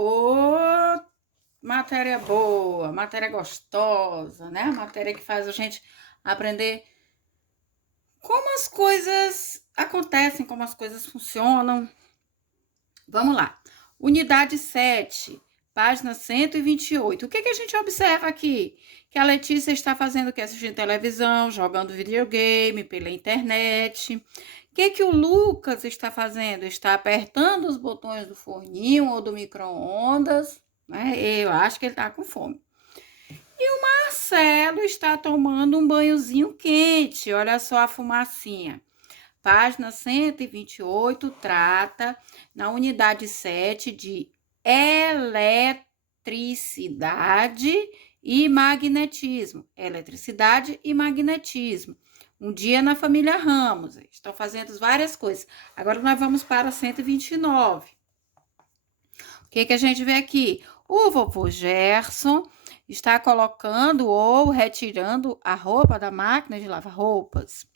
Ô, matéria boa, matéria gostosa, né? Matéria que faz a gente aprender como as coisas acontecem, como as coisas funcionam. Vamos lá. Unidade 7, página 128. O que a gente observa aqui? Que a Letícia está fazendo o que? Assistindo televisão, jogando videogame pela internet. O que o Lucas está fazendo? Está apertando os botões do forninho ou do micro-ondas, né? Eu acho que ele está com fome. E o Marcelo está tomando um banhozinho quente. Olha só a fumacinha. Página 128 trata, na unidade 7, de eletricidade e magnetismo. Eletricidade e magnetismo. Um dia na família Ramos. Estão fazendo várias coisas. Agora nós vamos para 129. O que a gente vê aqui? O vovô Gerson está colocando ou retirando a roupa da máquina de lavar roupas.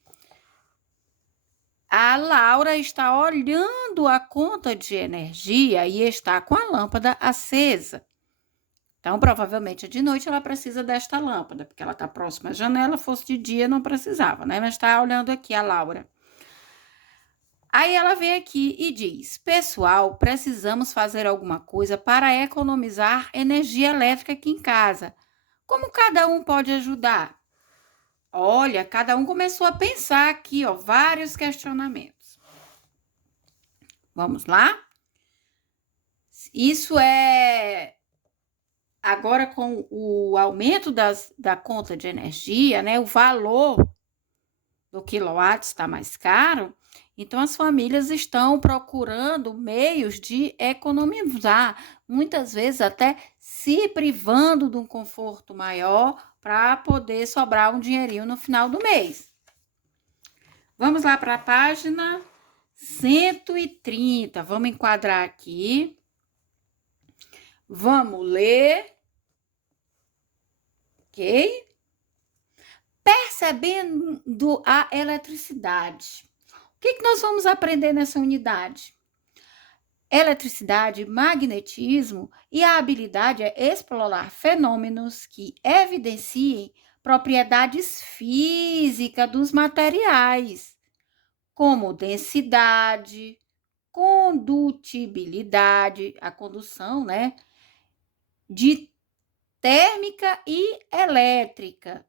A Laura está olhando a conta de energia e está com a lâmpada acesa. Então, provavelmente, de noite ela precisa desta lâmpada, porque ela está próxima à janela, fosse de dia não precisava, né? Mas está olhando aqui a Laura. Aí ela vem aqui e diz: pessoal, precisamos fazer alguma coisa para economizar energia elétrica aqui em casa. Como cada um pode ajudar? Olha, cada um começou a pensar aqui, ó, vários questionamentos. Vamos lá? Isso é agora com o aumento da conta de energia, né? O valor do quilowatt está mais caro. Então, as famílias estão procurando meios de economizar, muitas vezes até se privando de um conforto maior para poder sobrar um dinheirinho no final do mês. Vamos lá para a página 130. Vamos enquadrar aqui. Vamos ler. Ok? Percebendo a eletricidade. O que nós vamos aprender nessa unidade? Eletricidade, magnetismo e a habilidade é explorar fenômenos que evidenciem propriedades físicas dos materiais, como densidade, condutibilidade, a condução, né? De térmica e elétrica,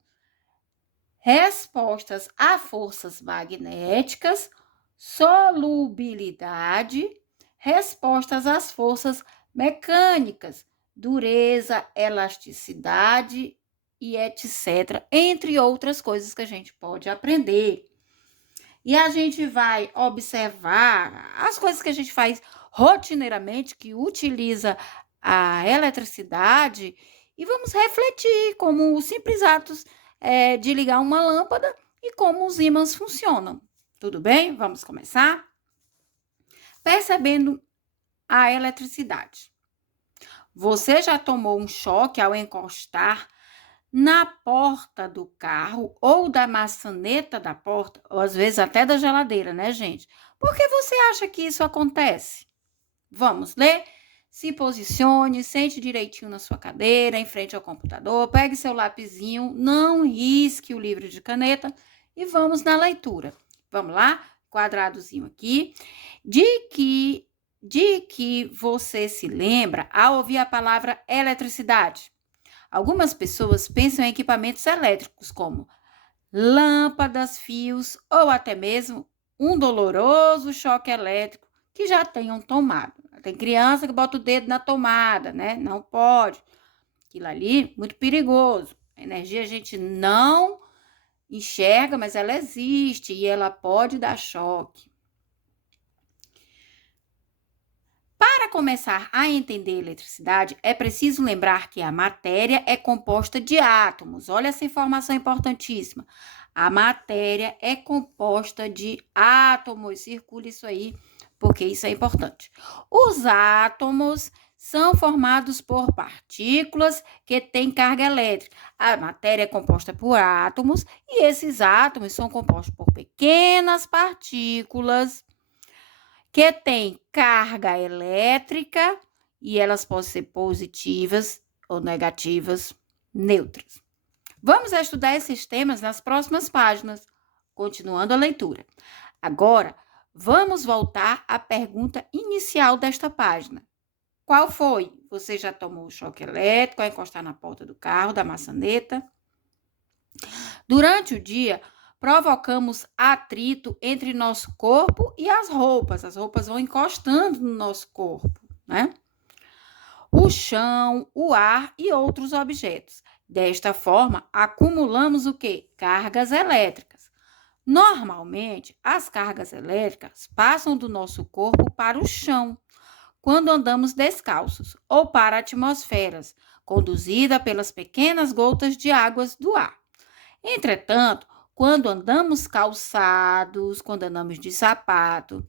respostas a forças magnéticas, solubilidade, respostas às forças mecânicas, dureza, elasticidade e etc., entre outras coisas que a gente pode aprender. E a gente vai observar as coisas que a gente faz rotineiramente, que utiliza a eletricidade, e vamos refletir como os simples atos de ligar uma lâmpada e como os ímãs funcionam. Tudo bem? Vamos começar? Percebendo a eletricidade. Você já tomou um choque ao encostar na porta do carro ou da maçaneta da porta, ou às vezes até da geladeira, né, gente? Por que você acha que isso acontece? Vamos ler? Se posicione, sente direitinho na sua cadeira, em frente ao computador, pegue seu lapisinho, não risque o livro de caneta e vamos na leitura. Vamos lá? Quadradozinho aqui. De que você se lembra ao ouvir a palavra eletricidade? Algumas pessoas pensam em equipamentos elétricos como lâmpadas, fios ou até mesmo um doloroso choque elétrico que já tenham tomado. Tem criança que bota o dedo na tomada, né? Não pode. Aquilo ali, muito perigoso. A energia a gente não enxerga, mas ela existe e ela pode dar choque. Para começar a entender eletricidade, é preciso lembrar que a matéria é composta de átomos. Olha essa informação importantíssima. A matéria é composta de átomos. Circula isso aí, porque isso é importante. Os átomos são formados por partículas que têm carga elétrica. A matéria é composta por átomos e esses átomos são compostos por pequenas partículas que têm carga elétrica e elas podem ser positivas ou negativas, neutras. Vamos estudar esses temas nas próximas páginas, continuando a leitura. Agora, vamos voltar à pergunta inicial desta página. Qual foi? Você já tomou o choque elétrico ao encostar na porta do carro, da maçaneta? Durante o dia, provocamos atrito entre nosso corpo e as roupas. As roupas vão encostando no nosso corpo, né? O chão, o ar e outros objetos. Desta forma, acumulamos o quê? Cargas elétricas. Normalmente, as cargas elétricas passam do nosso corpo para o chão, quando andamos descalços, ou para atmosferas, conduzida pelas pequenas gotas de águas do ar. Entretanto, quando andamos calçados, quando andamos de sapato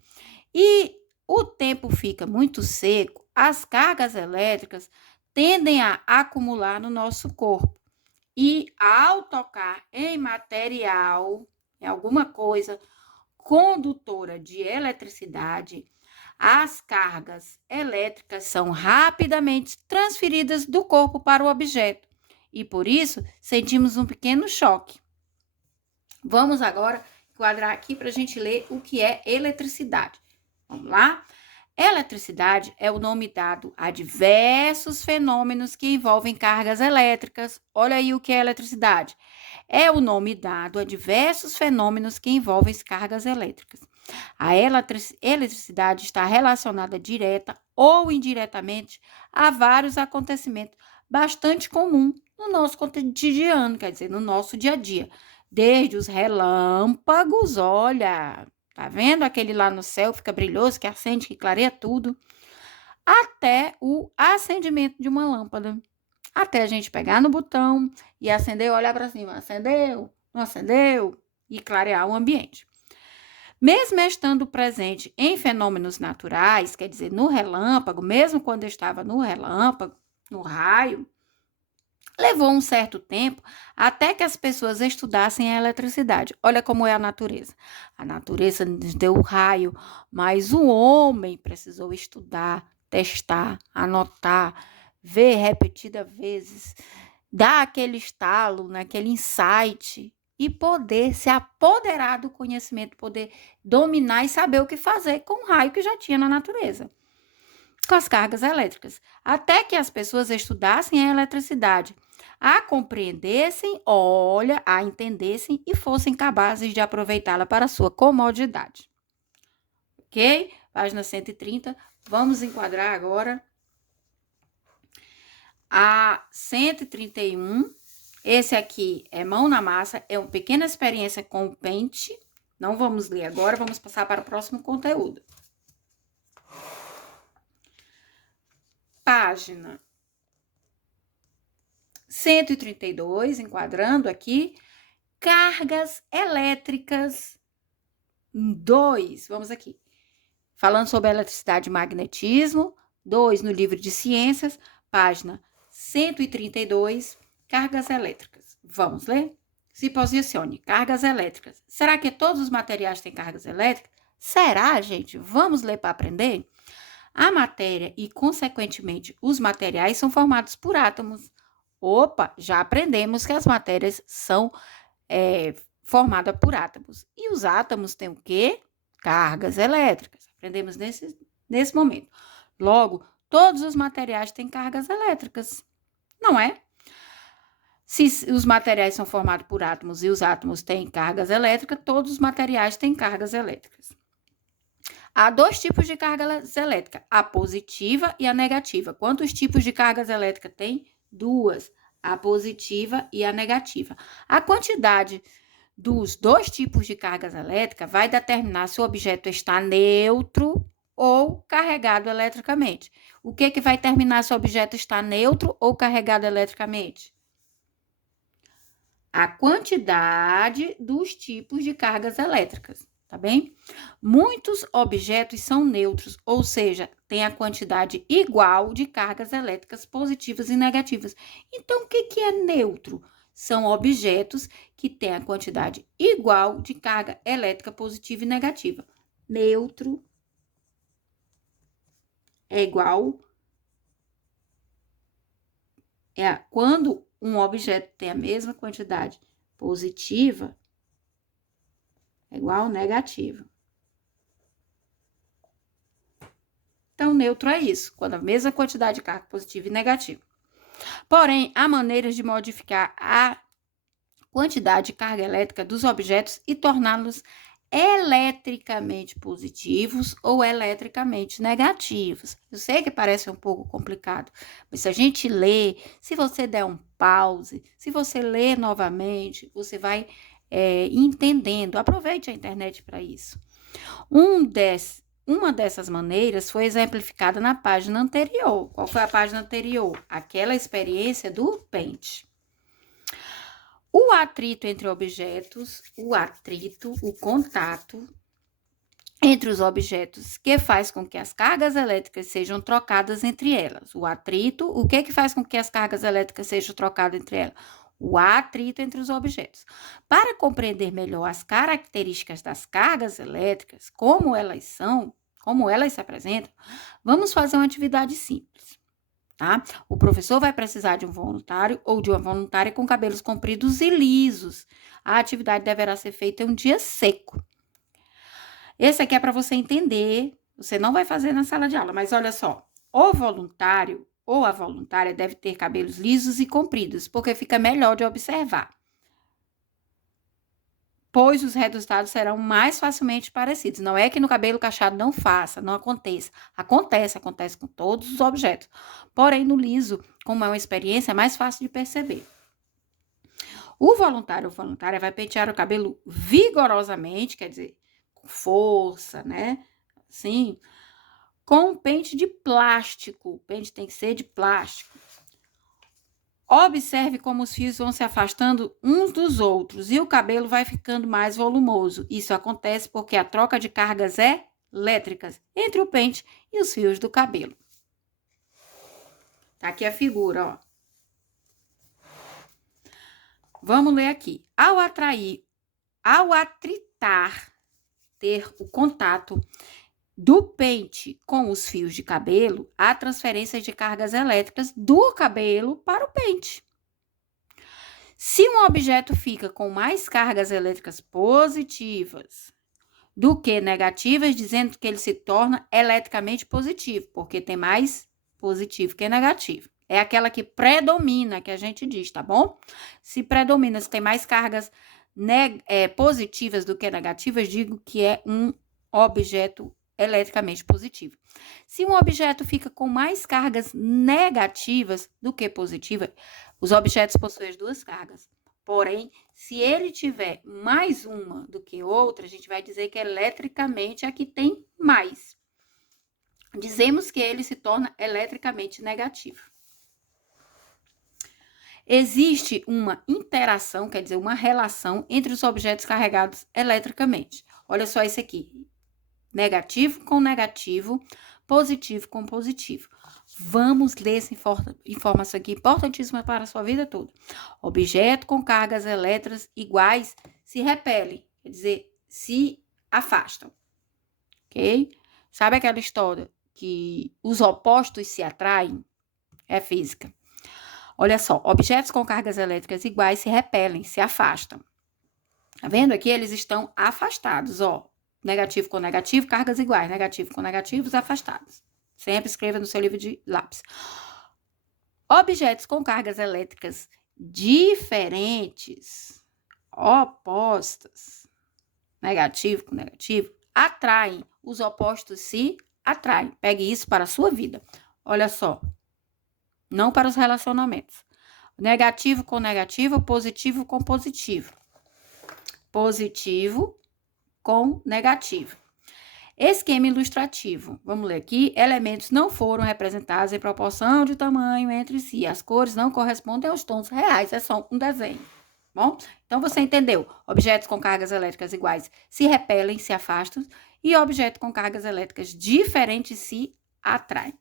e o tempo fica muito seco, as cargas elétricas tendem a acumular no nosso corpo. E ao tocar em material, em alguma coisa condutora de eletricidade, as cargas elétricas são rapidamente transferidas do corpo para o objeto e, por isso, sentimos um pequeno choque. Vamos agora enquadrar aqui para a gente ler o que é eletricidade. Vamos lá? Eletricidade é o nome dado a diversos fenômenos que envolvem cargas elétricas. Olha aí o que é eletricidade. É o nome dado a diversos fenômenos que envolvem cargas elétricas. A eletricidade está relacionada direta ou indiretamente a vários acontecimentos bastante comuns no nosso cotidiano, quer dizer, no nosso dia a dia. Desde os relâmpagos, olha, tá vendo aquele lá no céu, fica brilhoso, que acende, que clareia tudo, até o acendimento de uma lâmpada. Até a gente pegar no botão e acender, olhar para cima, acendeu, não acendeu, e clarear o ambiente. Mesmo estando presente em fenômenos naturais, quer dizer, no relâmpago, mesmo quando estava no relâmpago, no raio, levou um certo tempo até que as pessoas estudassem a eletricidade. Olha como é a natureza. A natureza nos deu o raio, mas o homem precisou estudar, testar, anotar, ver repetidas vezes, dar aquele estalo, aquele insight e poder se apoderar do conhecimento, poder dominar e saber o que fazer com o raio que já tinha na natureza, com as cargas elétricas, até que as pessoas estudassem a eletricidade, a compreendessem, a entendessem e fossem capazes de aproveitá-la para a sua comodidade. Ok? Página 130. Vamos enquadrar agora a 131. Esse aqui é mão na massa, é uma pequena experiência com o pente. Não vamos ler agora, vamos passar para o próximo conteúdo. Página 132, enquadrando aqui, cargas elétricas 2. Vamos aqui. Falando sobre eletricidade e magnetismo, 2 no livro de ciências, página 132, cargas elétricas. Vamos ler? Se posicione. Cargas elétricas. Será que todos os materiais têm cargas elétricas? Será, gente? Vamos ler para aprender? A matéria e, consequentemente, os materiais são formados por átomos. Opa, já aprendemos que as matérias são formadas por átomos. E os átomos têm o quê? Cargas elétricas. Aprendemos nesse momento. Logo, todos os materiais têm cargas elétricas, não é? Se os materiais são formados por átomos e os átomos têm cargas elétricas, todos os materiais têm cargas elétricas. Há 2 tipos de cargas elétricas, a positiva e a negativa. Quantos tipos de cargas elétricas tem? 2, a positiva e a negativa. A quantidade dos 2 tipos de cargas elétricas vai determinar se o objeto está neutro ou carregado eletricamente. O que vai determinar se o objeto está neutro ou carregado eletricamente? A quantidade dos tipos de cargas elétricas, tá bem? Muitos objetos são neutros, ou seja, têm a quantidade igual de cargas elétricas positivas e negativas. Então, o que é neutro? São objetos que têm a quantidade igual de carga elétrica positiva e negativa. Neutro é igual Quando um objeto tem a mesma quantidade positiva, é igual ao negativo. Então, neutro é isso, quando a mesma quantidade de carga positiva e negativa. Porém, há maneiras de modificar a quantidade de carga elétrica dos objetos e torná-los eletricamente positivos ou eletricamente negativos. Eu sei que parece um pouco complicado, mas se a gente ler, se você der um pause, se você ler novamente, você vai entendendo. Aproveite a internet para isso. Uma dessas maneiras foi exemplificada na página anterior. Qual foi a página anterior? Aquela experiência do pente. O atrito entre objetos, o contato entre os objetos, que faz com que as cargas elétricas sejam trocadas entre elas. O atrito, o que faz com que as cargas elétricas sejam trocadas entre elas? O atrito entre os objetos. Para compreender melhor as características das cargas elétricas, como elas se apresentam, vamos fazer uma atividade simples. Tá? O professor vai precisar de um voluntário ou de uma voluntária com cabelos compridos e lisos. A atividade deverá ser feita em um dia seco. Esse aqui é para você entender. Você não vai fazer na sala de aula, mas olha só. O voluntário ou a voluntária deve ter cabelos lisos e compridos, porque fica melhor de observar. Pois os resultados serão mais facilmente parecidos. Não é que no cabelo cacheado não faça, não aconteça. Acontece com todos os objetos. Porém, no liso, como é uma experiência, é mais fácil de perceber. O voluntário ou voluntária vai pentear o cabelo vigorosamente, quer dizer, com força, né? Assim, com um pente de plástico. O pente tem que ser de plástico. Observe como os fios vão se afastando uns dos outros e o cabelo vai ficando mais volumoso. Isso acontece porque a troca de cargas elétricas entre o pente e os fios do cabelo. Tá aqui a figura, ó. Vamos ler aqui. Ao atritar, ter o contato do pente com os fios de cabelo, há transferência de cargas elétricas do cabelo para o pente. Se um objeto fica com mais cargas elétricas positivas do que negativas, dizendo que ele se torna eletricamente positivo, porque tem mais positivo que negativo. É aquela que predomina, que a gente diz, tá bom? Se predomina, se tem mais cargas positivas do que negativas, digo que é um objeto eletricamente positivo. Se um objeto fica com mais cargas negativas do que positivas, os objetos possuem as duas cargas. Porém, se ele tiver mais uma do que outra, a gente vai dizer que eletricamente é a que tem mais. Dizemos que ele se torna eletricamente negativo. Existe uma interação, quer dizer, uma relação entre os objetos carregados eletricamente. Olha só esse aqui. Negativo com negativo, positivo com positivo. Vamos ler essa informação aqui, importantíssima para a sua vida toda. Objeto com cargas elétricas iguais se repelem, quer dizer, se afastam. Ok? Sabe aquela história que os opostos se atraem? É física. Olha só, objetos com cargas elétricas iguais se repelem, se afastam. Tá vendo? Aqui eles estão afastados, ó. Negativo com negativo, cargas iguais. Negativo com negativos, afastados. Sempre escreva no seu livro de lápis. Objetos com cargas elétricas diferentes, opostas, negativo com negativo, atraem. Os opostos se atraem. Pegue isso para a sua vida. Olha só. Não para os relacionamentos. Negativo com negativo, positivo com positivo. Positivo com negativo. Esquema ilustrativo. Vamos ler aqui. Elementos não foram representados em proporção de tamanho entre si. As cores não correspondem aos tons reais. É só um desenho. Bom? Então, você entendeu. Objetos com cargas elétricas iguais se repelem, se afastam. E objetos com cargas elétricas diferentes se atraem.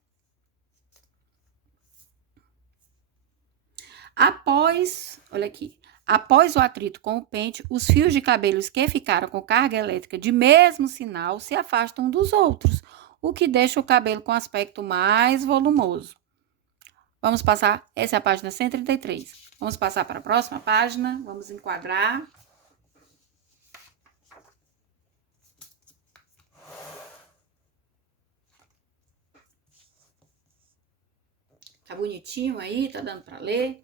Olha aqui. Após o atrito com o pente, os fios de cabelos que ficaram com carga elétrica de mesmo sinal se afastam dos outros, o que deixa o cabelo com aspecto mais volumoso. Vamos passar, essa é a página 133. Vamos passar para a próxima página, vamos enquadrar. Tá bonitinho aí, tá dando para ler?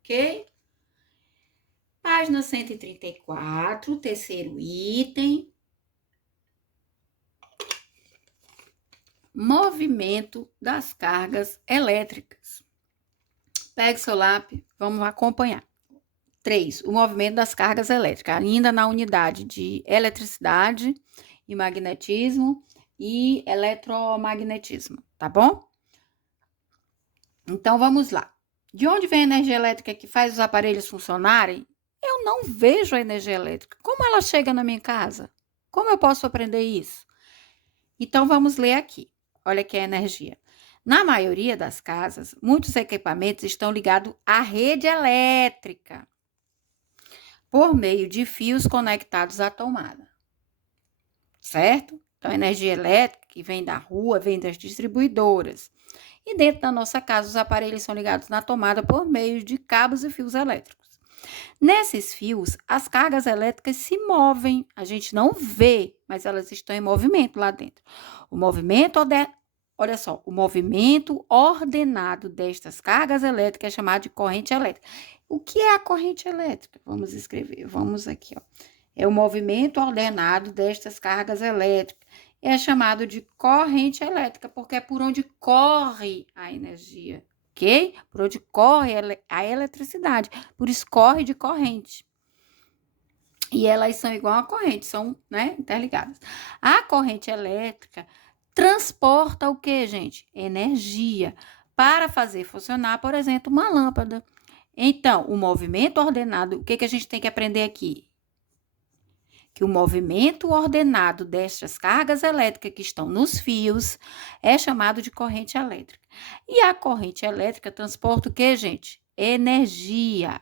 Ok? Página 134, terceiro item. Movimento das cargas elétricas. Pegue seu lápis, vamos acompanhar. 3. O movimento das cargas elétricas, ainda na unidade de eletricidade e magnetismo e eletromagnetismo, tá bom? Então, vamos lá. De onde vem a energia elétrica que faz os aparelhos funcionarem? Eu não vejo a energia elétrica. Como ela chega na minha casa? Como eu posso aprender isso? Então, vamos ler aqui. Olha aqui a energia. Na maioria das casas, muitos equipamentos estão ligados à rede elétrica por meio de fios conectados à tomada. Certo? Então, a energia elétrica que vem da rua, vem das distribuidoras. E dentro da nossa casa, os aparelhos são ligados na tomada por meio de cabos e fios elétricos. Nesses fios, as cargas elétricas se movem. A gente não vê, mas elas estão em movimento lá dentro. O movimento ordenado destas cargas elétricas é chamado de corrente elétrica. O que é a corrente elétrica? Vamos escrever. Vamos aqui, ó. É o movimento ordenado destas cargas elétricas. É chamado de corrente elétrica, porque é por onde corre a energia, ok? Por onde corre a eletricidade, por isso corre de corrente. E elas são igual a corrente, são, né, interligadas. A corrente elétrica transporta o que, gente? Energia para fazer funcionar, por exemplo, uma lâmpada. Então, o movimento ordenado, o que a gente tem que aprender aqui? Que o movimento ordenado destas cargas elétricas que estão nos fios é chamado de corrente elétrica. E a corrente elétrica transporta o que, gente? Energia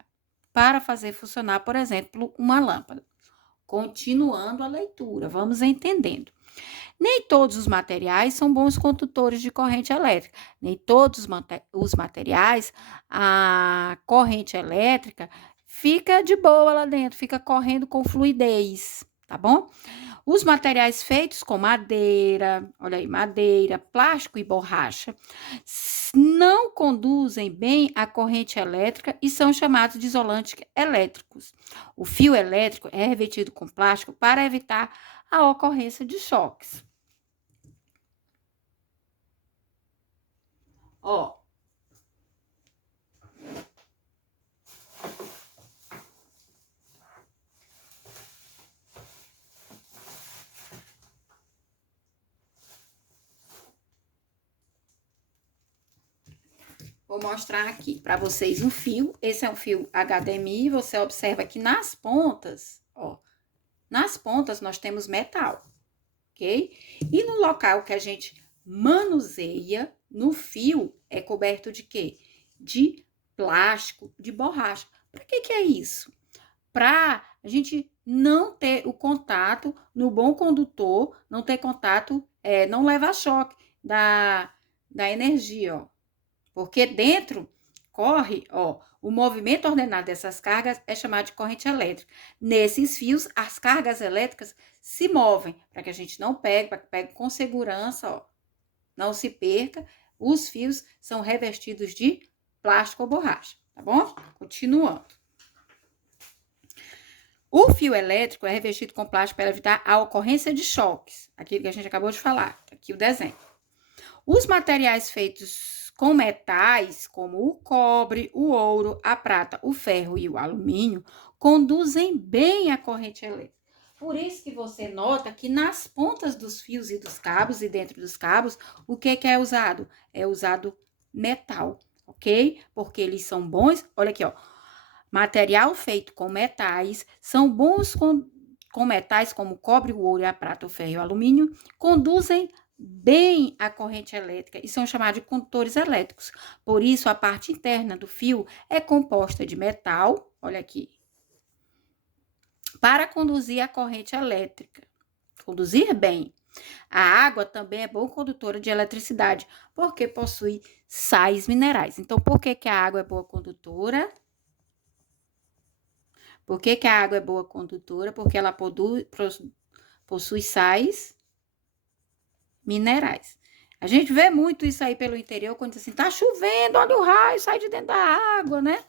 para fazer funcionar, por exemplo, uma lâmpada. Continuando a leitura, vamos entendendo. Nem todos os materiais são bons condutores de corrente elétrica. Nem todos os materiais, a corrente elétrica fica de boa lá dentro, fica correndo com fluidez, tá bom? Os materiais feitos com madeira, olha aí, madeira, plástico e borracha, não conduzem bem a corrente elétrica e são chamados de isolantes elétricos. O fio elétrico é revestido com plástico para evitar a ocorrência de choques. Ó. Vou mostrar aqui para vocês um fio. Esse é um fio HDMI. Você observa que nas pontas, ó, nas pontas nós temos metal, ok? E no local que a gente manuseia, no fio, é coberto de quê? De plástico, de borracha. Para que é isso? Para a gente não ter o contato no bom condutor, não ter contato, não levar choque da energia, ó. Porque dentro corre, ó, o movimento ordenado dessas cargas é chamado de corrente elétrica. Nesses fios, as cargas elétricas se movem, para que a gente não pegue, para que pegue com segurança, ó, não se perca. Os fios são revestidos de plástico ou borracha, tá bom? Continuando. O fio elétrico é revestido com plástico para evitar a ocorrência de choques, aquilo que a gente acabou de falar, aqui o desenho. Os materiais feitos com metais, como o cobre, o ouro, a prata, o ferro e o alumínio, conduzem bem a corrente elétrica. Por isso que você nota que nas pontas dos fios e dos cabos, e dentro dos cabos, o que é usado? É usado metal, ok? Porque eles são bons, olha aqui, ó. Material feito com metais, são bons com metais como o cobre, o ouro, a prata, o ferro e o alumínio, conduzem bem a corrente elétrica e são chamados de condutores elétricos. Por isso, a parte interna do fio é composta de metal, olha aqui, para conduzir a corrente elétrica. Conduzir bem. A água também é boa condutora de eletricidade, porque possui sais minerais. Então, por que que a água é boa condutora? Por que que a água é boa condutora? Porque ela possui sais minerais. A gente vê muito isso aí pelo interior, quando diz assim, tá chovendo, olha o raio, sai de dentro da água, né?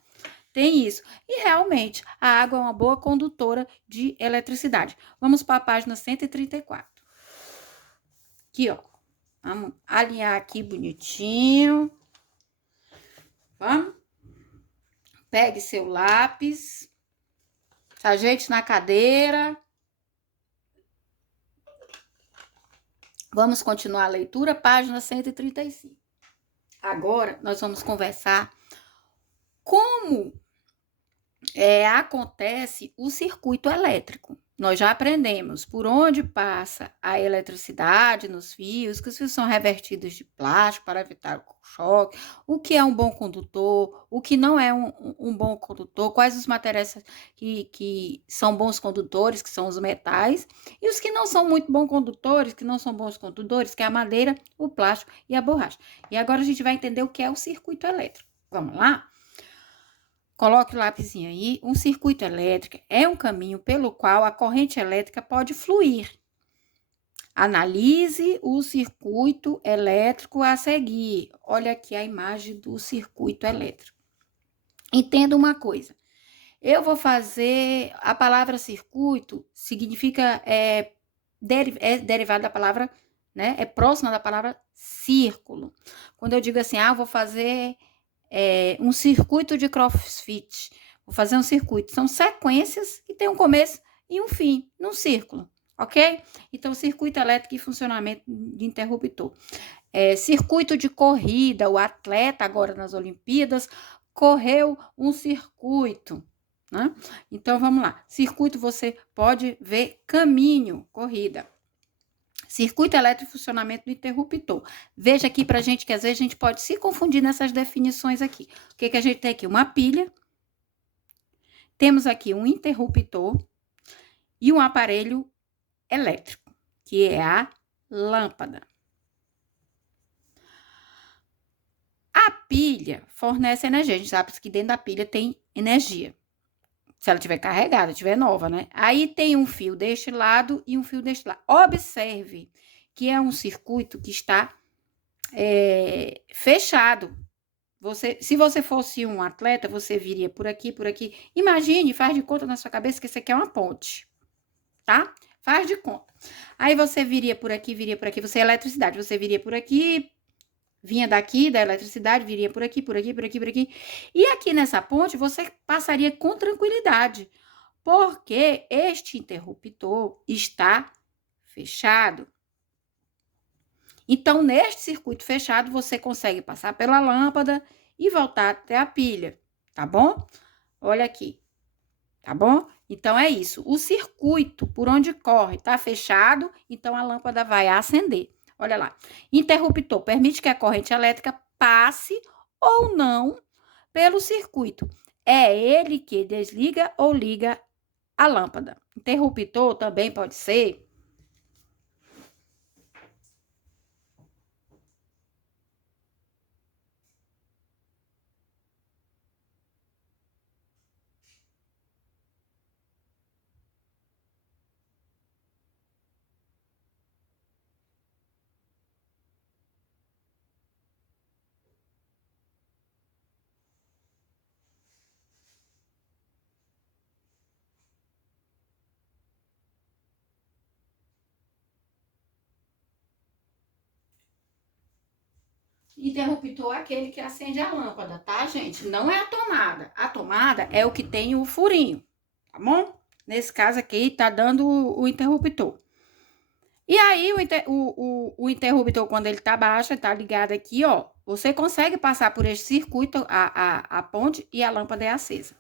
Tem isso. E realmente, a água é uma boa condutora de eletricidade. Vamos para a página 134. Aqui, ó. Vamos alinhar aqui bonitinho. Vamos? Pegue seu lápis. Se ajeite na cadeira. Vamos continuar a leitura, página 135. Agora, nós vamos conversar como acontece o circuito elétrico. Nós já aprendemos por onde passa a eletricidade nos fios, que os fios são revertidos de plástico para evitar o choque, o que é um bom condutor, o que não é um bom condutor, quais os materiais que são bons condutores, que são os metais, e os que não são muito bons condutores, que não são bons condutores, que é a madeira, o plástico e a borracha. E agora a gente vai entender o que é o circuito elétrico. Vamos lá? Coloque o lápisinho aí. Um circuito elétrico é um caminho pelo qual a corrente elétrica pode fluir. Analise o circuito elétrico a seguir. Olha aqui a imagem do circuito elétrico. Entenda uma coisa. Eu vou fazer... A palavra circuito significa... derivada da palavra... né? É próxima da palavra círculo. Quando eu digo assim, eu vou fazer... um circuito de CrossFit. Vou fazer um circuito. São sequências que tem um começo e um fim, num círculo, ok? Então, circuito elétrico e funcionamento de interruptor. Circuito de corrida, o atleta agora nas Olimpíadas correu um circuito, né? Então, vamos lá. Circuito você pode ver caminho, corrida. Circuito elétrico e funcionamento do interruptor. Veja aqui pra gente que às vezes a gente pode se confundir nessas definições aqui. O que que a gente tem aqui? Uma pilha. Temos aqui um interruptor e um aparelho elétrico, que é a lâmpada. A pilha fornece energia. A gente sabe que dentro da pilha tem energia. Se ela estiver carregada, estiver nova, né? Aí tem um fio deste lado e um fio deste lado. Observe que é um circuito que está fechado. Se você fosse um atleta, você viria por aqui, por aqui. Imagine, faz de conta na sua cabeça que isso aqui é uma ponte, tá? Faz de conta. Aí você viria por aqui, você é eletricidade, você viria por aqui, vinha daqui da eletricidade, viria por aqui, por aqui, por aqui, por aqui. E aqui nessa ponte você passaria com tranquilidade, porque este interruptor está fechado. Então, neste circuito fechado, você consegue passar pela lâmpada e voltar até a pilha, tá bom? Olha aqui, tá bom? Então, é isso. O circuito por onde corre tá fechado, então a lâmpada vai acender. Olha lá. Interruptor permite que a corrente elétrica passe ou não pelo circuito. É ele que desliga ou liga a lâmpada. Interruptor também pode ser interruptor é aquele que acende a lâmpada, tá, gente? Não é a tomada. A tomada é o que tem o furinho, tá bom? Nesse caso aqui, tá dando o interruptor. E aí, o interruptor, quando ele tá baixo, tá ligado aqui, ó. Você consegue passar por esse circuito, a ponte, e a lâmpada é acesa.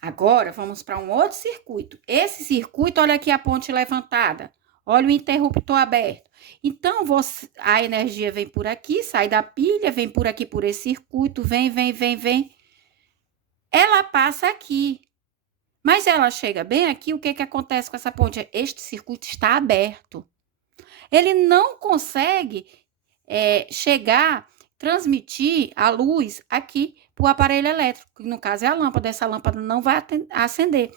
Agora, vamos para um outro circuito. Esse circuito, olha aqui a ponte levantada. Olha o interruptor aberto. Então, a energia vem por aqui, sai da pilha, vem por aqui por esse circuito, vem. Ela passa aqui. Mas ela chega bem aqui, o que acontece com essa ponte? Este circuito está aberto. ele não consegue transmitir a luz aqui para o aparelho elétrico, que no caso é a lâmpada. Essa lâmpada não vai acender,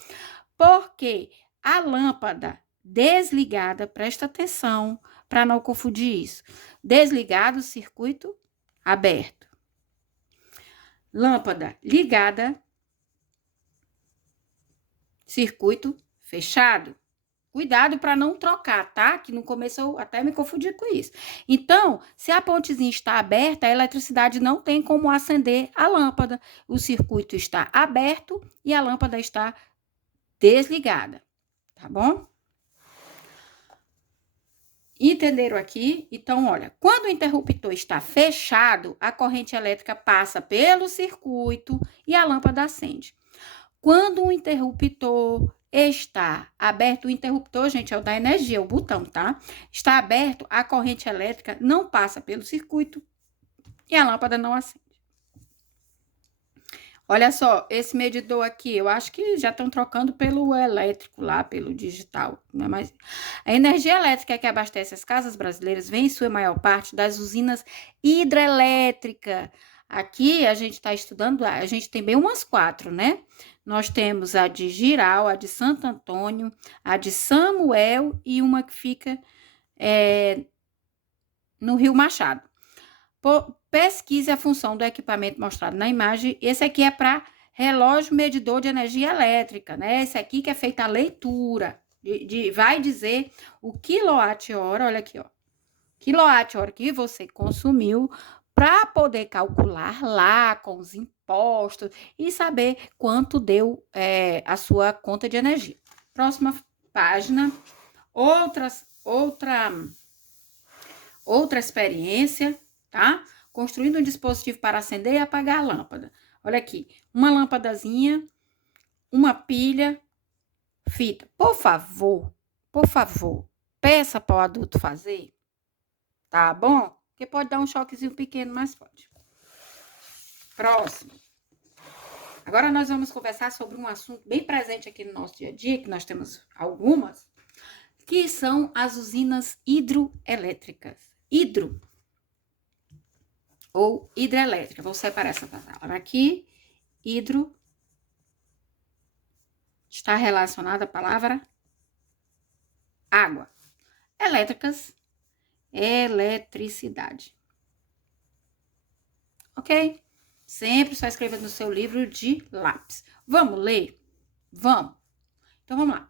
porque a lâmpada desligada, presta atenção para não confundir isso, desligado, circuito aberto. Lâmpada ligada, circuito fechado. Cuidado para não trocar, tá? Que no começo eu até me confundi com isso. Então, se a pontezinha está aberta, a eletricidade não tem como acender a lâmpada. O circuito está aberto e a lâmpada está desligada, tá bom? Entenderam aqui? Então, olha, quando o interruptor está fechado, a corrente elétrica passa pelo circuito e a lâmpada acende. Quando o interruptor está aberto, o interruptor, gente, é o da energia, o botão, tá? Está aberto, a corrente elétrica não passa pelo circuito e a lâmpada não acende. Olha só, esse medidor aqui, eu acho que já estão trocando pelo elétrico lá, pelo digital, né? Mas a energia elétrica que abastece as casas brasileiras vem, em sua maior parte, das usinas hidrelétricas. Aqui a gente está estudando, a gente tem bem umas 4, né? Nós temos a de Giral, a de Santo Antônio, a de Samuel e uma que fica no Rio Machado. Pesquise a função do equipamento mostrado na imagem. Esse aqui é para relógio medidor de energia elétrica, né? Esse aqui que é feita a leitura, vai dizer o quilowatt-hora, olha aqui, ó. Quilowatt-hora que você consumiu para poder calcular lá com os impostos e saber quanto deu a sua conta de energia. Próxima página, outra experiência, tá? Construindo um dispositivo para acender e apagar a lâmpada. Olha aqui, uma lâmpadazinha, uma pilha, fita. Por favor, peça para o adulto fazer, tá bom? Porque pode dar um choquezinho pequeno, mas pode. Próximo. Agora nós vamos conversar sobre um assunto bem presente aqui no nosso dia a dia, que nós temos algumas, que são as usinas hidroelétricas. Hidro ou hidrelétrica. Vou separar essa palavra aqui. Hidro está relacionada à palavra água. Elétricas, eletricidade. Ok? Sempre só escreva no seu livro de lápis. Vamos ler? Vamos. Então, vamos lá.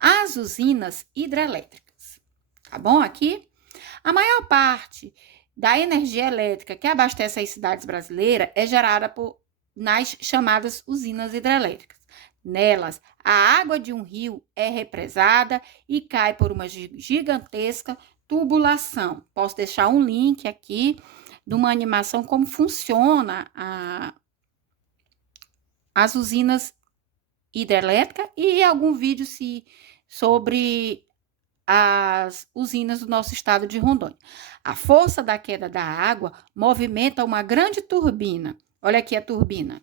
As usinas hidrelétricas. Tá bom aqui? A maior parte da energia elétrica que abastece as cidades brasileiras é gerada nas chamadas usinas hidrelétricas. Nelas, a água de um rio é represada e cai por uma gigantesca tubulação. Posso deixar um link aqui de uma animação como funciona as usinas hidrelétricas e algum vídeo sobre as usinas do nosso estado de Rondônia. A força da queda da água movimenta uma grande turbina. Olha aqui a turbina.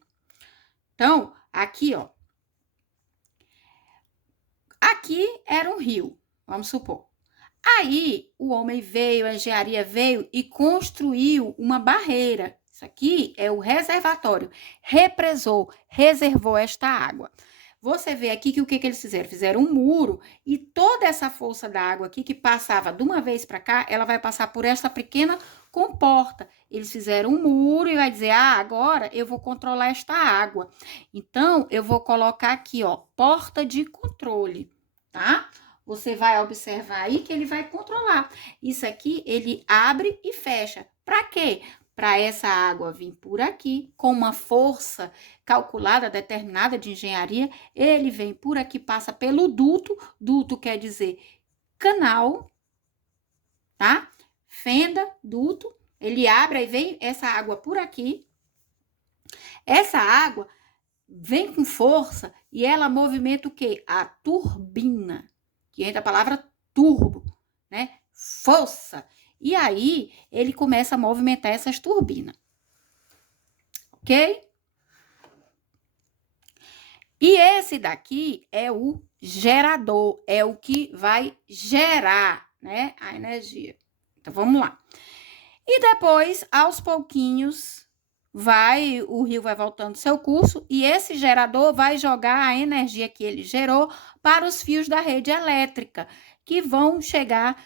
Então, aqui, ó. Aqui era um rio, vamos supor. Aí, o homem veio, a engenharia veio e construiu uma barreira. Isso aqui é o reservatório. Reservou esta água. Você vê aqui que o que eles fizeram? Fizeram um muro e toda essa força da água aqui que passava de uma vez para cá, ela vai passar por essa pequena comporta. Eles fizeram um muro e vai dizer, agora eu vou controlar esta água. Então, eu vou colocar aqui, ó, porta de controle, tá? Você vai observar aí que ele vai controlar. Isso aqui, ele abre e fecha. Para quê? Para essa água vir por aqui, com uma força calculada, determinada de engenharia, ele vem por aqui, passa pelo duto. Duto quer dizer canal, tá? Fenda, duto. Ele abre e vem essa água por aqui. Essa água vem com força e ela movimenta o quê? A turbina, que entra a palavra turbo, né? Força. E aí, ele começa a movimentar essas turbinas. Ok? E esse daqui é o gerador, é o que vai gerar né? A energia. Então, vamos lá. E depois, aos pouquinhos, o rio vai voltando seu curso e esse gerador vai jogar a energia que ele gerou para os fios da rede elétrica, que vão chegar,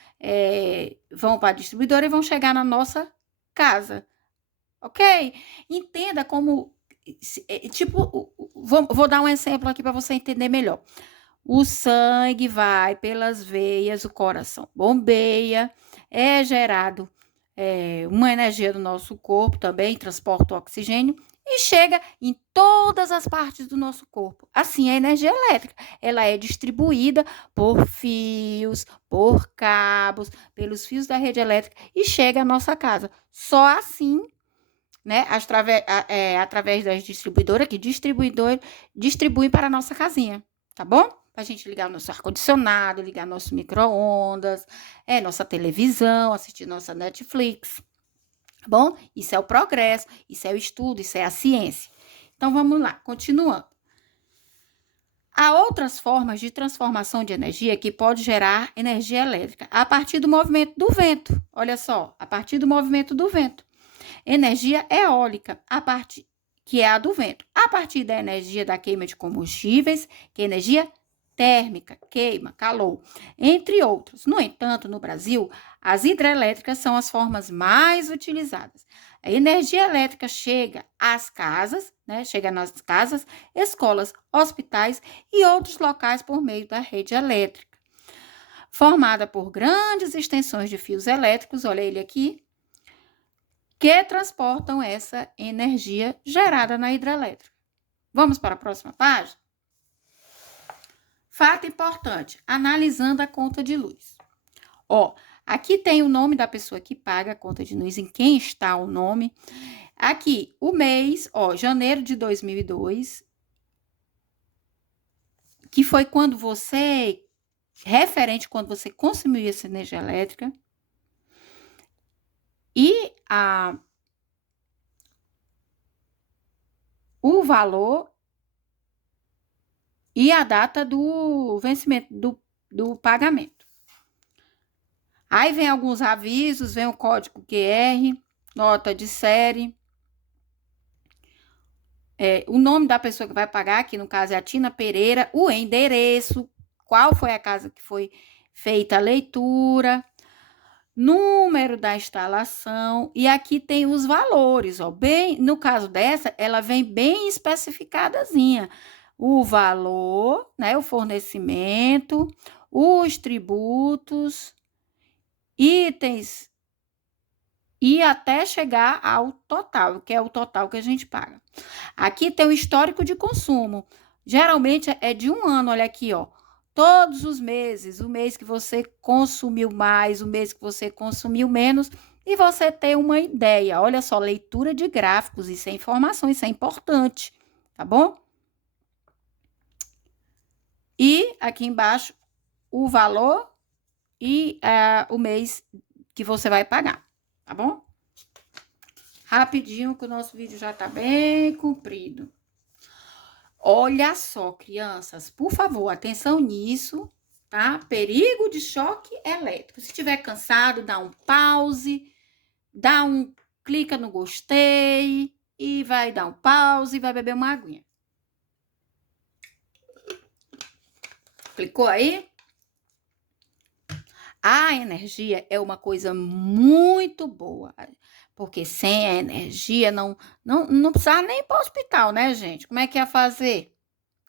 vão para a distribuidora e vão chegar na nossa casa, ok? Entenda como, tipo, vou dar um exemplo aqui para você entender melhor. O sangue vai pelas veias, o coração bombeia, é gerado uma energia do nosso corpo também, transporta o oxigênio e chega em todas as partes do nosso corpo. Assim, a energia elétrica, ela é distribuída por fios, por cabos, pelos fios da rede elétrica e chega à nossa casa. Só assim, né, através das distribuidoras que distribuem para a nossa casinha, tá bom? Para a gente ligar o nosso ar-condicionado, ligar nosso micro-ondas, nossa televisão, assistir nossa Netflix, tá bom? Isso é o progresso, isso é o estudo, isso é a ciência. Então, vamos lá, continuando. Há outras formas de transformação de energia que pode gerar energia elétrica a partir do movimento do vento. Olha só, a partir do movimento do vento. Energia eólica, que é a do vento. A partir da energia da queima de combustíveis, que é energia térmica, queima, calor, entre outros. No entanto, no Brasil, as hidrelétricas são as formas mais utilizadas. A energia elétrica chega às casas, né? Chega nas casas, escolas, hospitais e outros locais por meio da rede elétrica. Formada por grandes extensões de fios elétricos, olha ele aqui, que transportam essa energia gerada na hidrelétrica. Vamos para a próxima página? Fato importante, analisando a conta de luz. Aqui tem o nome da pessoa que paga a conta de luz, em quem está o nome. Aqui, o mês, janeiro de 2002, que foi quando referente quando você consumiu essa energia elétrica. E o valor e a data do vencimento do pagamento. Aí vem alguns avisos, vem o código QR, nota de série, o nome da pessoa que vai pagar, que no caso é a Tina Pereira, o endereço, qual foi a casa que foi feita a leitura, número da instalação, e aqui tem os valores, bem, no caso dessa, ela vem bem especificadazinha. O valor, né, o fornecimento, os tributos, itens e até chegar ao total, que é o total que a gente paga. Aqui tem o histórico de consumo. Geralmente é de 1 ano, olha aqui, todos os meses, o mês que você consumiu mais, o mês que você consumiu menos, e você tem uma ideia. Olha só, leitura de gráficos, isso é informação, isso é importante, tá bom? E aqui embaixo, o valor e o mês que você vai pagar, tá bom? Rapidinho, que o nosso vídeo já tá bem comprido. Olha só, crianças, por favor, atenção nisso, tá? Perigo de choque elétrico. Se estiver cansado, dá um pause, clica no gostei e vai dar um pause e vai beber uma aguinha. Clicou aí? A energia é uma coisa muito boa, porque sem a energia não precisa nem ir para o hospital, né, gente? Como é que ia fazer?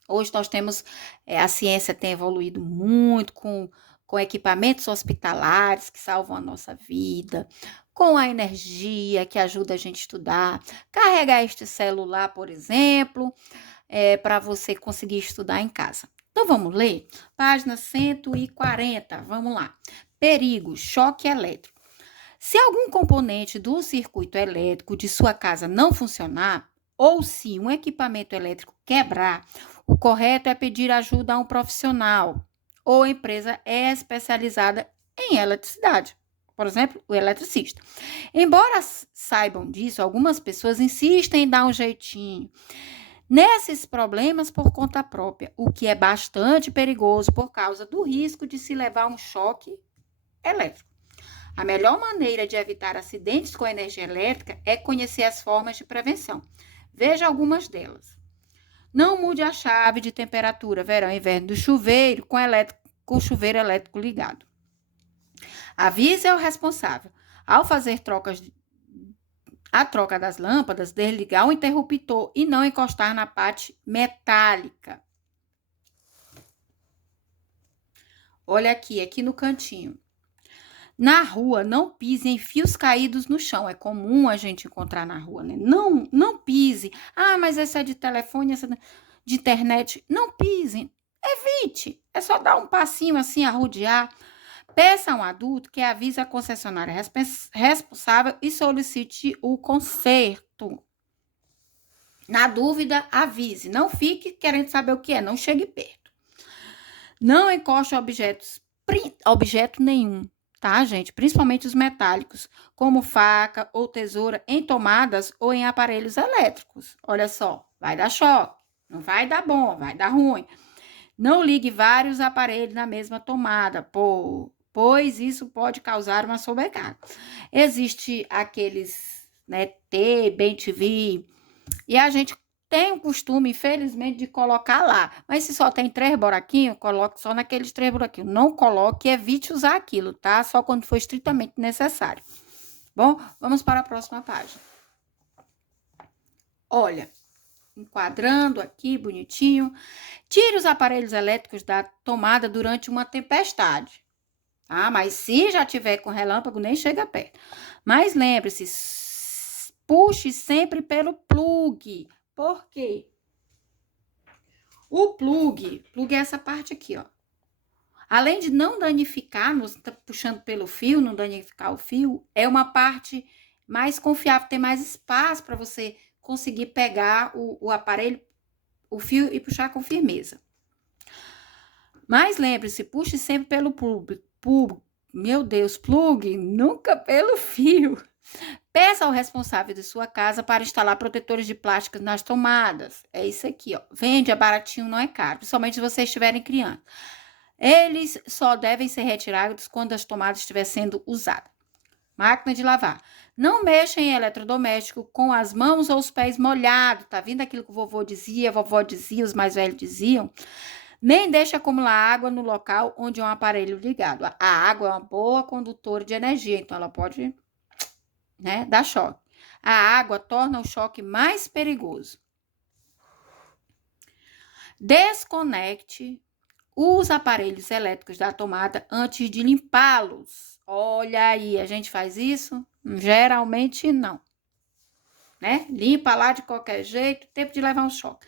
Hoje nós temos, a ciência tem evoluído muito com equipamentos hospitalares que salvam a nossa vida, com a energia que ajuda a gente a estudar, carregar este celular, por exemplo, para você conseguir estudar em casa. Então, vamos ler? Página 140, vamos lá. Perigo, choque elétrico. Se algum componente do circuito elétrico de sua casa não funcionar, ou se um equipamento elétrico quebrar, o correto é pedir ajuda a um profissional ou empresa especializada em eletricidade. Por exemplo, o eletricista. Embora saibam disso, algumas pessoas insistem em dar um jeitinho nesses problemas por conta própria, o que é bastante perigoso por causa do risco de se levar um choque elétrico. A melhor maneira de evitar acidentes com energia elétrica é conhecer as formas de prevenção. Veja algumas delas. Não mude a chave de temperatura verão e inverno do chuveiro com o chuveiro elétrico ligado. Avise ao responsável. Ao fazer a troca das lâmpadas, desligar o interruptor e não encostar na parte metálica. Olha aqui no cantinho. Na rua, não pise em fios caídos no chão. É comum a gente encontrar na rua, né? Não pise. Ah, mas esse é de telefone, esse é de internet. Não pise. Evite. É só dar um passinho assim, arrodear. Peça a um adulto que avise a concessionária responsável e solicite o conserto. Na dúvida, avise. Não fique querendo saber o que é. Não chegue perto. Não encoste objeto nenhum. Tá, gente? Principalmente os metálicos, como faca ou tesoura, em tomadas ou em aparelhos elétricos. Olha só, vai dar choque, não vai dar bom, vai dar ruim. Não ligue vários aparelhos na mesma tomada, pois isso pode causar uma sobrecarga. Existe aqueles, né, bem-TV, e a gente tem o costume, infelizmente, de colocar lá. Mas se só tem 3 buraquinhos, coloque só naqueles 3 buraquinhos. Não coloque e evite usar aquilo, tá? Só quando for estritamente necessário. Bom, vamos para a próxima página. Olha, enquadrando aqui, bonitinho. Tire os aparelhos elétricos da tomada durante uma tempestade. Tá? Mas se já tiver com relâmpago, nem chega perto. Mas lembre-se, puxe sempre pelo plugue. Por quê? O plugue é essa parte aqui, ó. Além de não danificar, você tá puxando pelo fio, não danificar o fio, é uma parte mais confiável, tem mais espaço para você conseguir pegar o aparelho, o fio e puxar com firmeza. Mas lembre-se, puxe sempre pelo plugue. Meu Deus, plugue, nunca pelo fio. Peça ao responsável de sua casa para instalar protetores de plástico nas tomadas. É isso aqui, ó. Vende, é baratinho, não é caro. Principalmente se vocês estiverem criando. Eles só devem ser retirados quando as tomadas estiverem sendo usadas. Máquina de lavar. Não mexa em eletrodoméstico com as mãos ou os pés molhados. Tá vendo aquilo que o vovô dizia, a vovó dizia, os mais velhos diziam? Nem deixe acumular água no local onde é um aparelho ligado. A água é uma boa condutora de energia, então ela pode, né, dar choque. A água torna o choque mais perigoso. Desconecte os aparelhos elétricos da tomada antes de limpá-los. Olha aí, a gente faz isso? Geralmente não. Né? Limpa lá de qualquer jeito, tempo de levar um choque.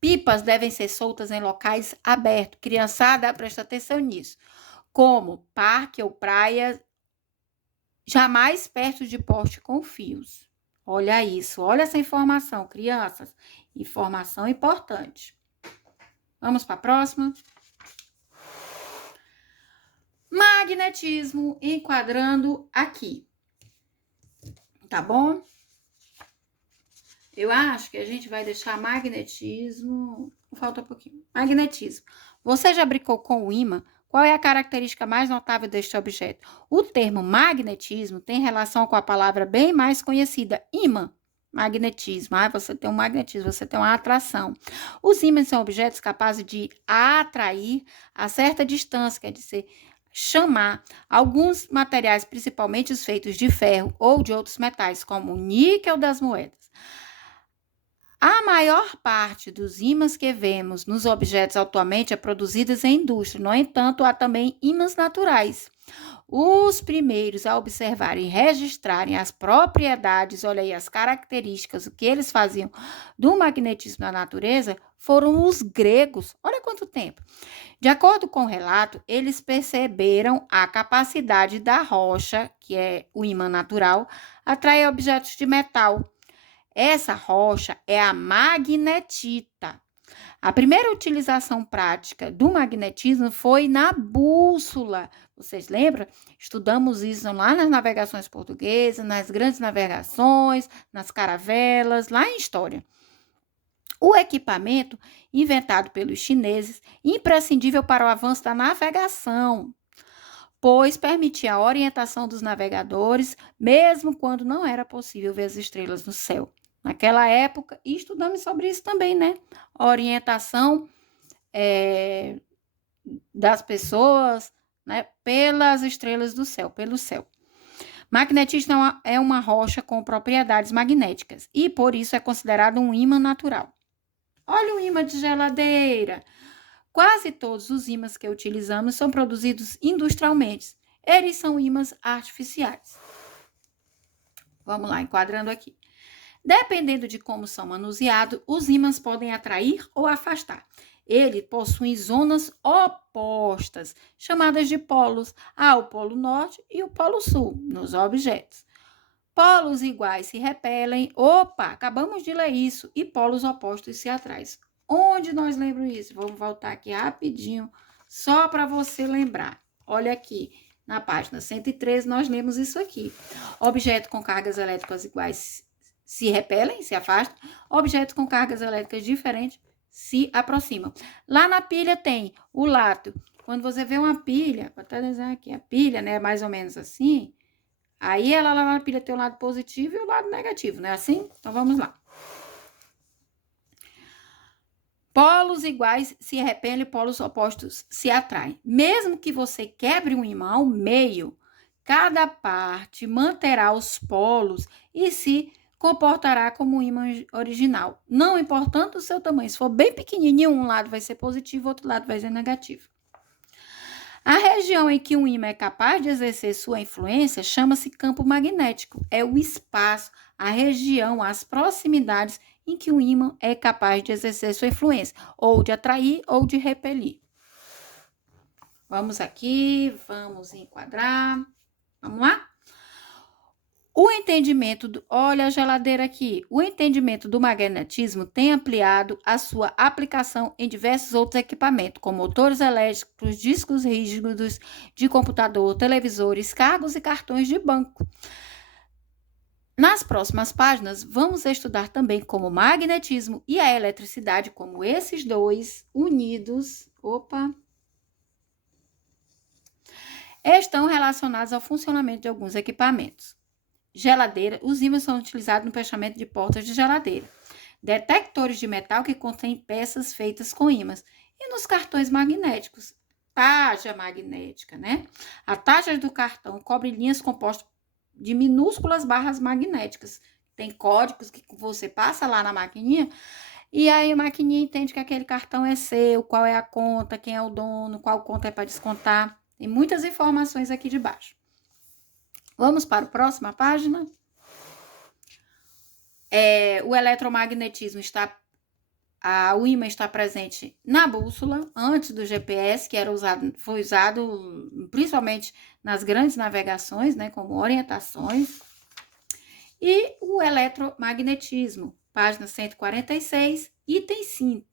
Pipas devem ser soltas em locais abertos. Criançada, presta atenção nisso. Como parque ou praia, jamais perto de poste com fios. Olha isso, olha essa informação, crianças. Informação importante. Vamos para a próxima. Magnetismo, enquadrando aqui. Tá bom? Eu acho que a gente vai deixar magnetismo. Falta um pouquinho. Magnetismo. Você já brincou com o ímã? Qual é a característica mais notável deste objeto? O termo magnetismo tem relação com a palavra bem mais conhecida, ímã. Magnetismo. Ah, você tem um magnetismo, você tem uma atração. Os ímãs são objetos capazes de atrair a certa distância, quer dizer, chamar alguns materiais, principalmente os feitos de ferro ou de outros metais, como o níquel das moedas. A maior parte dos ímãs que vemos nos objetos atualmente é produzida em indústria. No entanto, há também ímãs naturais. Os primeiros a observarem e registrarem as propriedades, olha aí, as características, o que eles faziam do magnetismo na natureza, foram os gregos. Olha quanto tempo. De acordo com o relato, eles perceberam a capacidade da rocha, que é o ímã natural, atrair objetos de metal. Essa rocha é a magnetita. A primeira utilização prática do magnetismo foi na bússola. Vocês lembram? Estudamos isso lá nas navegações portuguesas, nas grandes navegações, nas caravelas, lá em história. O equipamento, inventado pelos chineses, imprescindível para o avanço da navegação. pois permitia a orientação dos navegadores, mesmo quando não era possível ver as estrelas no céu. Naquela época, e estudamos sobre isso também, né? A orientação das pessoas, né, pelas estrelas do céu, pelo céu. Magnetismo é uma rocha com propriedades magnéticas e, por isso, é considerado um ímã natural. Olha o ímã de geladeira. Quase todos os ímãs que utilizamos são produzidos industrialmente. Eles são ímãs artificiais. Vamos lá, enquadrando aqui. Dependendo de como são manuseados, os ímãs podem atrair ou afastar. Ele possui zonas opostas, chamadas de polos. Há o polo norte e o polo sul nos objetos. Polos iguais se repelem. Opa, acabamos de ler isso. E polos opostos se atraem. Onde nós lembramos isso? Vamos voltar aqui rapidinho, só para você lembrar. Olha aqui, na página 113, nós lemos isso aqui. Objetos com cargas elétricas iguais se repelem, se afastam. Objetos com cargas elétricas diferentes se aproximam. Lá na pilha tem o lado. Quando você vê uma pilha, vou até desenhar aqui, a pilha, né, mais ou menos assim. Aí ela lá na pilha tem o lado positivo e o lado negativo, não é assim? Então vamos lá. Polos iguais se repelem, polos opostos se atraem. Mesmo que você quebre um imã ao meio, cada parte manterá os polos e se comportará como um imã original. Não importando o seu tamanho. Se for bem pequenininho, um lado vai ser positivo, outro lado vai ser negativo. A região em que um ímã é capaz de exercer sua influência chama-se campo magnético. É o espaço, a região, as proximidades em que o ímã é capaz de exercer sua influência, ou de atrair ou de repelir. Vamos aqui, vamos enquadrar. Vamos lá? O entendimento, olha a geladeira aqui, o entendimento do magnetismo tem ampliado a sua aplicação em diversos outros equipamentos, como motores elétricos, discos rígidos de computador, televisores, cargos e cartões de banco. Nas próximas páginas, vamos estudar também como o magnetismo e a eletricidade, como esses dois unidos, estão relacionados ao funcionamento de alguns equipamentos. Geladeira, os ímãs são utilizados no fechamento de portas de geladeira. Detectores de metal que contêm peças feitas com ímãs. E nos cartões magnéticos, taja magnética, né? A taja do cartão cobre linhas compostas de minúsculas barras magnéticas. Tem códigos que você passa lá na maquininha e aí a maquininha entende que aquele cartão é seu, qual é a conta, quem é o dono, qual conta é para descontar. Tem muitas informações aqui de baixo. Vamos para a próxima página. O eletromagnetismo o ímã está presente na bússola, antes do GPS, que foi usado principalmente nas grandes navegações, né, como orientações. E o eletromagnetismo, página 146, item 5,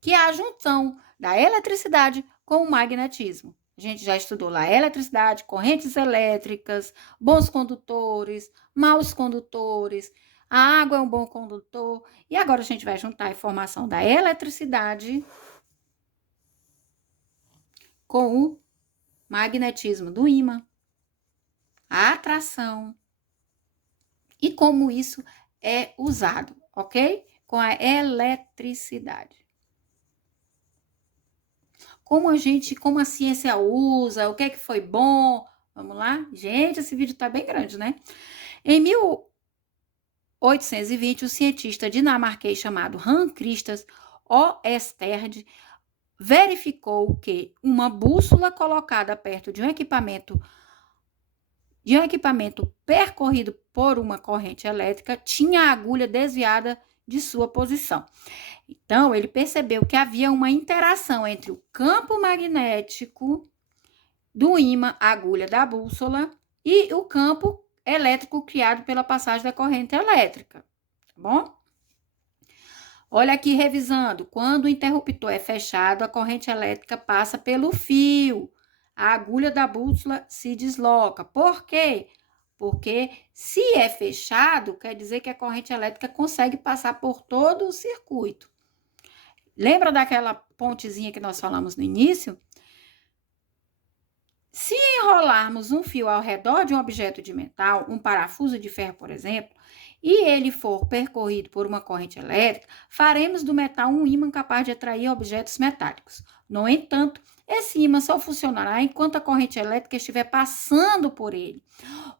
que é a junção da eletricidade com o magnetismo. A gente já estudou lá eletricidade, correntes elétricas, bons condutores, maus condutores. A água é um bom condutor. E agora a gente vai juntar a informação da eletricidade com o magnetismo do ímã, a atração e como isso é usado, ok? Com a eletricidade. Como a ciência usa, o que é que foi bom. Vamos lá? Gente, esse vídeo tá bem grande, né? Em 1820, o cientista dinamarquês chamado Hans Christian Oersted verificou que uma bússola colocada perto de um equipamento percorrido por uma corrente elétrica tinha a agulha desviada de sua posição. Então, ele percebeu que havia uma interação entre o campo magnético do ímã, a agulha da bússola, e o campo elétrico criado pela passagem da corrente elétrica, tá bom? Olha aqui revisando, quando o interruptor é fechado, a corrente elétrica passa pelo fio, a agulha da bússola se desloca. Por quê? Porque se é fechado, quer dizer que a corrente elétrica consegue passar por todo o circuito. Lembra daquela pontezinha que nós falamos no início? Se enrolarmos um fio ao redor de um objeto de metal, um parafuso de ferro, por exemplo, e ele for percorrido por uma corrente elétrica, faremos do metal um ímã capaz de atrair objetos metálicos. No entanto, esse ímã só funcionará enquanto a corrente elétrica estiver passando por ele.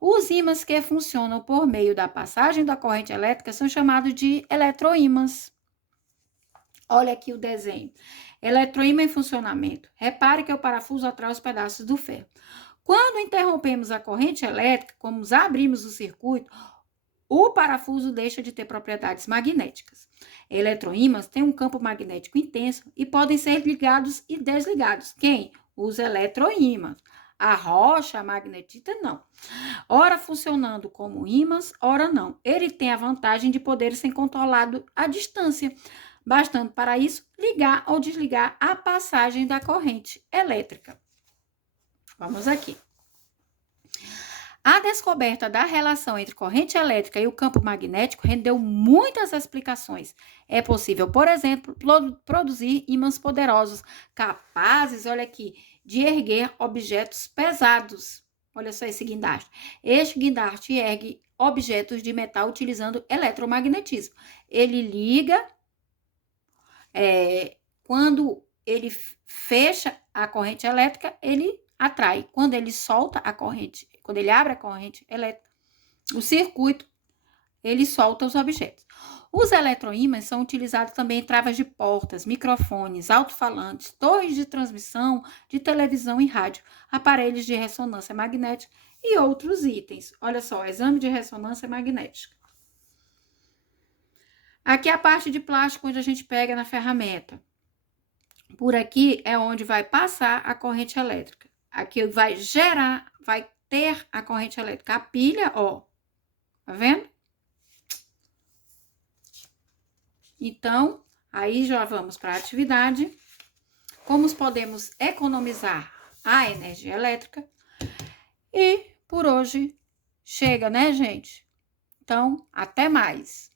Os ímãs que funcionam por meio da passagem da corrente elétrica são chamados de eletroímãs. Olha aqui o desenho. Eletroímã em funcionamento. Repare que o parafuso atrai os pedaços do ferro. Quando interrompemos a corrente elétrica, como abrimos o circuito, o parafuso deixa de ter propriedades magnéticas. Eletroímãs têm um campo magnético intenso e podem ser ligados e desligados. Quem? Os eletroímãs. A rocha, a magnetita, não. Ora funcionando como ímãs, ora não. Ele tem a vantagem de poder ser controlado à distância, bastando para isso ligar ou desligar a passagem da corrente elétrica. Vamos aqui. A descoberta da relação entre corrente elétrica e o campo magnético rendeu muitas explicações. É possível, por exemplo, produzir ímãs poderosos, capazes, olha aqui, de erguer objetos pesados. Olha só esse guindaste. Este guindaste ergue objetos de metal utilizando eletromagnetismo. Ele liga, quando ele fecha a corrente elétrica, ele atrai. Quando ele solta a corrente, quando ele abre a corrente elétrica, o circuito, ele solta os objetos. Os eletroímãs são utilizados também em travas de portas, microfones, alto-falantes, torres de transmissão de televisão e rádio, aparelhos de ressonância magnética e outros itens. Olha só, exame de ressonância magnética. Aqui é a parte de plástico onde a gente pega na ferramenta. Por aqui é onde vai passar a corrente elétrica. Aqui vai gerar, vai ter a corrente elétrica. A pilha, ó, tá vendo? Então, aí já vamos para a atividade. Como podemos economizar a energia elétrica? E por hoje chega, né, gente? Então, até mais.